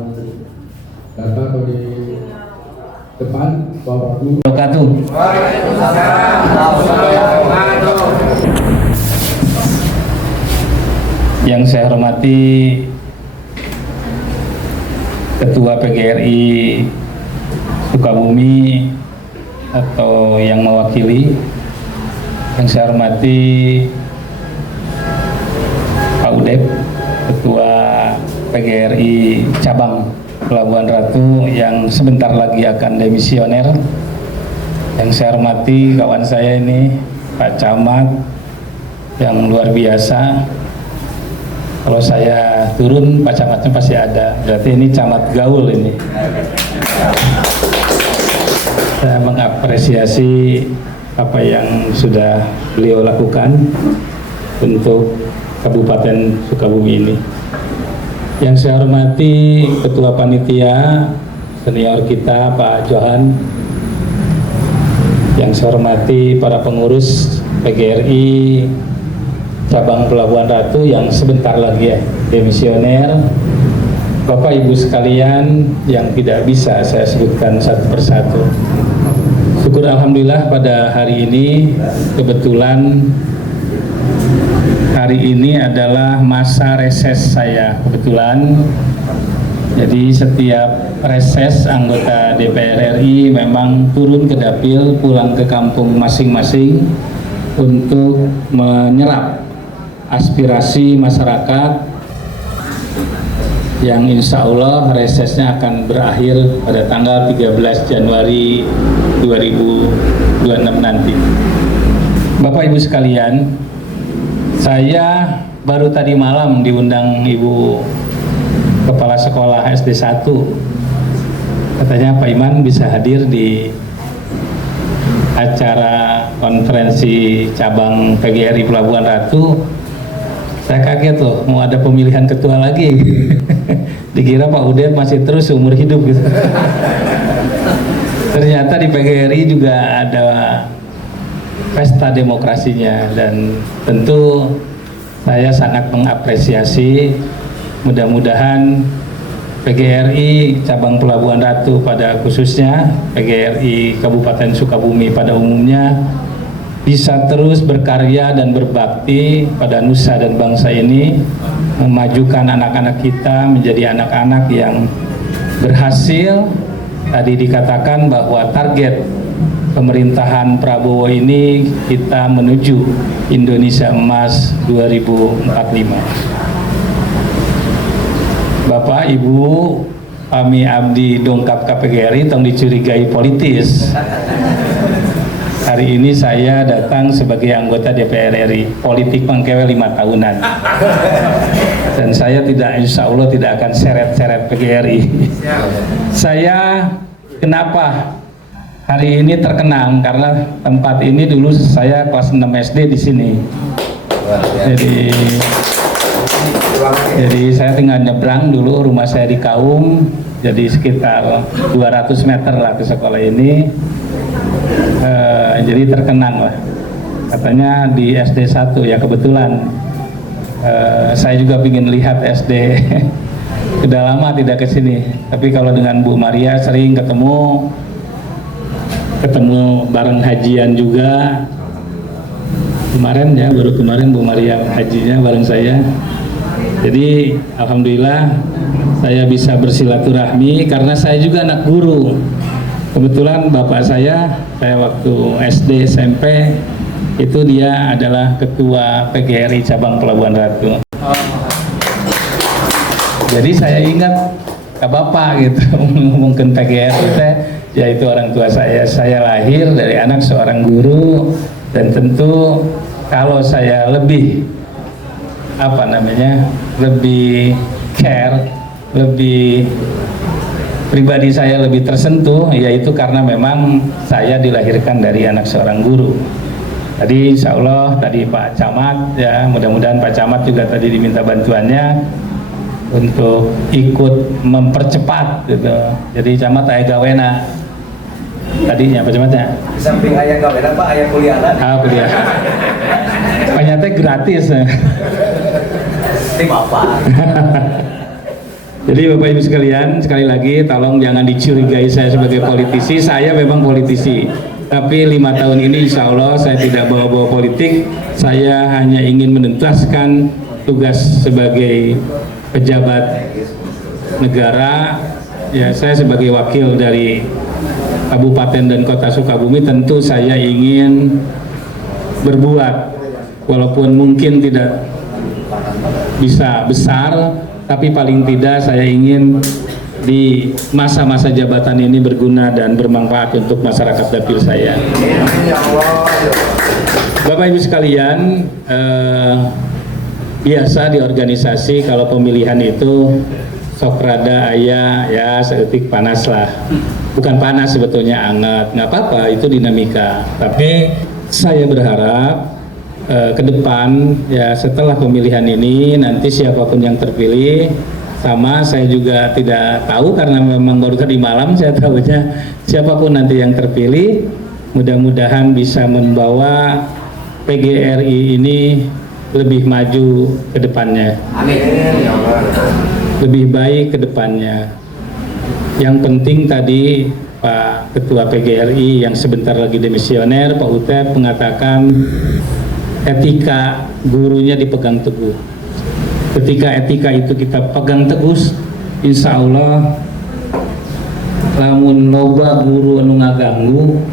Data atau di depan Bapak Guru. Yang saya hormati Ketua PGRI Sukabumi atau yang mewakili, yang saya hormati Pak Udep, Ketua PGRI Cabang Pelabuhan Ratu yang sebentar lagi akan demisioner. Yang saya hormati kawan saya ini Pak Camat yang luar biasa. Kalau saya turun Pak Camatnya pasti ada, berarti ini camat gaul ini. Saya mengapresiasi apa yang sudah beliau lakukan untuk Kabupaten Sukabumi ini. Yang saya hormati Ketua Panitia senior kita Pak Johan, yang saya hormati para pengurus PGRI Cabang Pelabuhan Ratu yang sebentar lagi demisioner, Bapak Ibu sekalian yang tidak bisa saya sebutkan satu persatu. Syukur alhamdulillah pada hari ini kebetulan hari ini adalah masa reses saya kebetulan. Jadi setiap reses anggota DPR RI memang turun ke dapil, pulang ke kampung masing-masing untuk menyerap aspirasi masyarakat yang insya Allah resesnya akan berakhir pada tanggal 13 Januari 2026 nanti. Bapak Ibu sekalian, saya baru tadi malam diundang Ibu Kepala Sekolah SD 1. Katanya Pak Iman bisa hadir di acara konferensi cabang PGRI Pelabuhan Ratu. Saya kaget loh, mau ada pemilihan ketua lagi. Dikira Pak Udep masih terus seumur hidup gitu. Ternyata di PGRI juga ada pesta demokrasinya, dan tentu saya sangat mengapresiasi. Mudah-mudahan PGRI Cabang Pelabuhan Ratu pada khususnya, PGRI Kabupaten Sukabumi pada umumnya bisa terus berkarya dan berbakti pada nusa dan bangsa ini, memajukan anak-anak kita menjadi anak-anak yang berhasil. Tadi dikatakan bahwa target pemerintahan Prabowo ini kita menuju Indonesia Emas 2045. Bapak, Ibu, kami abdi dongkap KPGRI tong dicurigai politis. Hari ini saya datang sebagai anggota DPR RI, politik mengkewe 5 tahunan. Dan saya tidak, insya Allah tidak akan seret-seret PGRI. Saya kenapa hari ini terkenang, karena tempat ini dulu saya kelas 6 SD di sini. Jadi saya tinggal nyebrang dulu, rumah saya di Kaum, jadi sekitar 200 meter lah ke sekolah ini. Jadi terkenang lah, katanya di SD 1 ya. Kebetulan saya juga ingin lihat SD. Sudah lama tidak ke sini, tapi kalau dengan Bu Maria sering ketemu bareng hajian juga. Kemarin ya, baru kemarin Bu Maria hajinya bareng saya. Jadi alhamdulillah saya bisa bersilaturahmi karena saya juga anak guru. Kebetulan bapak saya waktu SD SMP itu dia adalah ketua PGRI Cabang Pelabuhan Ratu. Jadi saya ingat ke bapak gitu ngomongin PGRI teh, yaitu orang tua saya. Saya lahir dari anak seorang guru, dan tentu kalau saya lebih lebih care, lebih pribadi saya lebih tersentuh, yaitu karena memang saya dilahirkan dari anak seorang guru. Tadi insya Allah tadi Pak Camat ya, mudah-mudahan Pak Camat juga tadi diminta bantuannya untuk ikut mempercepat gitu. Jadi Camat aya gawena tadinya Pak Camatnya. Di samping aya gawena Pak, aya kuliahan. Kuliah. Ternyata gratis. Tim apa? Jadi Bapak Ibu sekalian, sekali lagi tolong jangan dicurigai saya sebagai politisi. Saya memang politisi, tapi 5 tahun ini insya Allah saya tidak bawa-bawa politik. Saya hanya ingin menuntaskan tugas sebagai pejabat negara. Ya, saya sebagai wakil dari Kabupaten dan Kota Sukabumi, tentu saya ingin berbuat, walaupun mungkin tidak bisa besar, tapi paling tidak saya ingin di masa-masa jabatan ini berguna dan bermanfaat untuk masyarakat dapil saya. Bapak Ibu sekalian, biasa di organisasi kalau pemilihan itu sok rada ayah ya seetik panas lah. Bukan panas sebetulnya, hangat, nggak apa-apa, itu dinamika. Tapi saya berharap ke depan ya setelah pemilihan ini nanti siapapun yang terpilih, sama saya juga tidak tahu karena memang baru tadi malam saya tahunya, siapapun nanti yang terpilih mudah-mudahan bisa membawa PGRI ini lebih maju ke depannya. Amin. Lebih baik ke depannya. Yang penting tadi Pak Ketua PGRI yang sebentar lagi demisioner, Pak Utep, mengatakan etika gurunya dipegang teguh. Ketika etika itu kita pegang teguh, insya Allah lamun loba guru anu ngaganggu,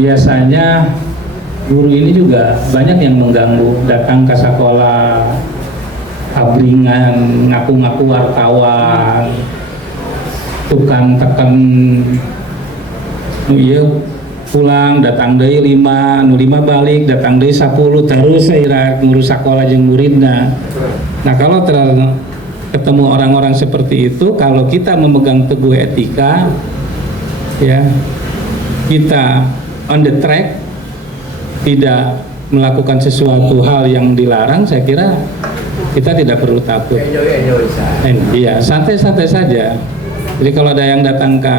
biasanya guru ini juga banyak yang mengganggu, datang ke sekolah abringan, ngaku-ngaku wartawan, tukang teken pulang datang dari 5 balik datang dari 10 terus saya ngurus sekolah jeung muridna. Nah kalau ketemu orang-orang seperti itu, kalau kita memegang teguh etika ya, kita on the track, tidak melakukan sesuatu hal yang dilarang, saya kira kita tidak perlu takut. Iya, santai-santai saja. Jadi kalau ada yang datang ke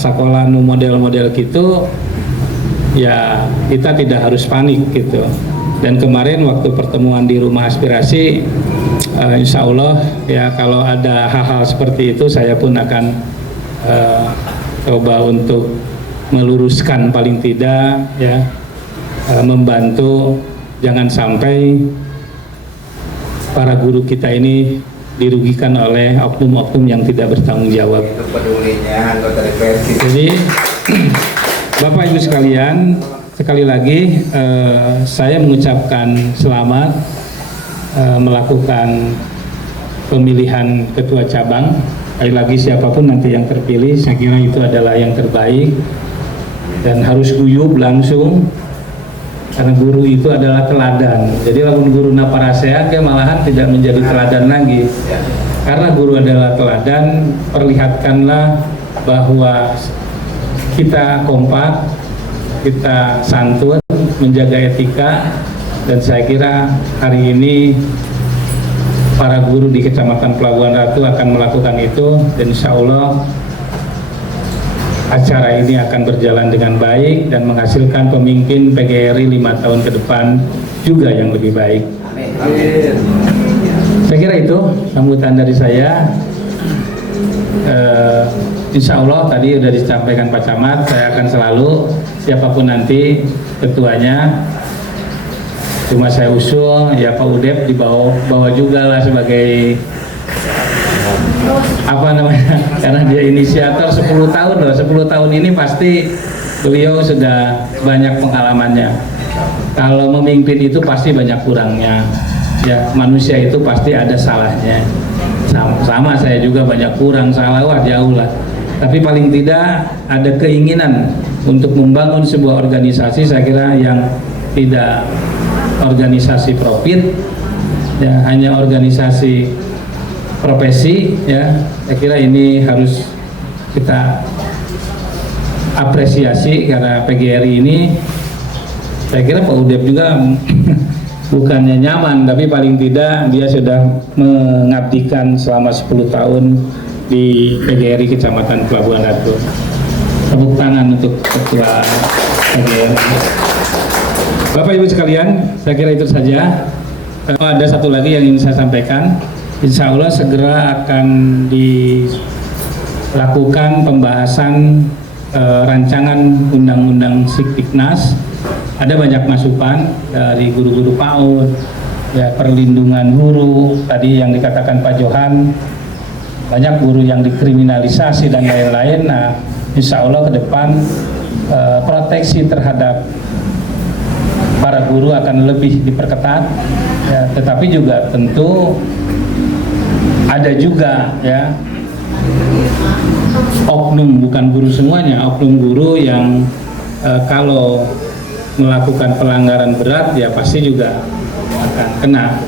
sekolah model-model gitu, ya kita tidak harus panik gitu. Dan kemarin waktu pertemuan di Rumah Aspirasi, insya Allah ya kalau ada hal-hal seperti itu saya pun akan coba untuk meluruskan, paling tidak ya, membantu jangan sampai para guru kita ini dirugikan oleh oknum-oknum yang tidak bertanggung jawab. Itu pedulinya anggota DPR. Jadi Bapak Ibu sekalian, sekali lagi saya mengucapkan selamat melakukan pemilihan ketua cabang. Sekali lagi siapapun nanti yang terpilih, saya kira itu adalah yang terbaik dan harus guyub langsung. Karena guru itu adalah teladan. Jadi lamun guru naparasehat ya malahan tidak menjadi teladan lagi. Karena guru adalah teladan, perlihatkanlah bahwa kita kompak, kita santun, menjaga etika, dan saya kira hari ini para guru di Kecamatan Pelabuhan Ratu akan melakukan itu, dan insya Allah acara ini akan berjalan dengan baik dan menghasilkan pemimpin PGRI 5 tahun ke depan juga yang lebih baik. Amin. Saya kira itu sambutan dari saya. Insya Allah tadi sudah disampaikan Pak Camat, saya akan selalu siapapun nanti ketuanya, cuma saya usul ya Pak Udep dibawa juga lah sebagai apa namanya, karena dia inisiator 10 tahun loh, 10 tahun ini pasti beliau sudah banyak pengalamannya. Kalau memimpin itu pasti banyak kurangnya ya, manusia itu pasti ada salahnya, sama saya juga banyak kurang, salah wah jauh lah, tapi paling tidak ada keinginan untuk membangun sebuah organisasi, saya kira yang tidak organisasi profit ya, hanya organisasi profesi ya. Saya kira ini harus kita apresiasi karena PGRI ini, saya kira Pak Udep juga bukannya nyaman, tapi paling tidak dia sudah mengabdikan selama 10 tahun di PGRI Kecamatan Pelabuhan Ratu. Tepuk tangan untuk Ketua PGRI. Bapak Ibu sekalian, saya kira itu saja. Ada satu lagi yang ingin saya sampaikan. insya Allah segera akan dilakukan pembahasan rancangan undang-undang Siktiknas. Ada banyak masukan dari guru-guru PAUD, ya, perlindungan guru tadi yang dikatakan Pak Johan, banyak guru yang dikriminalisasi dan lain-lain. Nah, insya Allah ke depan proteksi terhadap para guru akan lebih diperketat, ya, tetapi juga tentu ada juga ya oknum, bukan guru semuanya, oknum guru yang kalau melakukan pelanggaran berat ya pasti juga akan kena.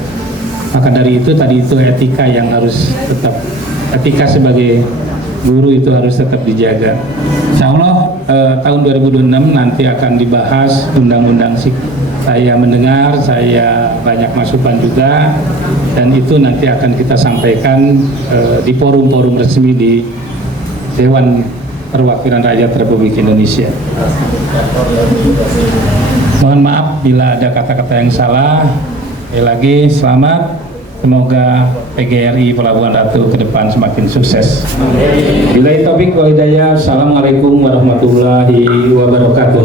Maka dari itu tadi itu etika yang harus tetap, etika sebagai guru itu harus tetap dijaga. Insya Allah tahun 2026 nanti akan dibahas undang-undang SIK. Saya mendengar, saya banyak masukan juga, dan itu nanti akan kita sampaikan di forum-forum resmi di Dewan Perwakilan Rakyat Republik Indonesia. Mohon maaf bila ada kata-kata yang salah. Sekali lagi selamat, semoga PGRI Pelabuhan Ratu ke depan semakin sukses. Billahi taufiq wal hidayah. Assalamualaikum warahmatullahi wabarakatuh.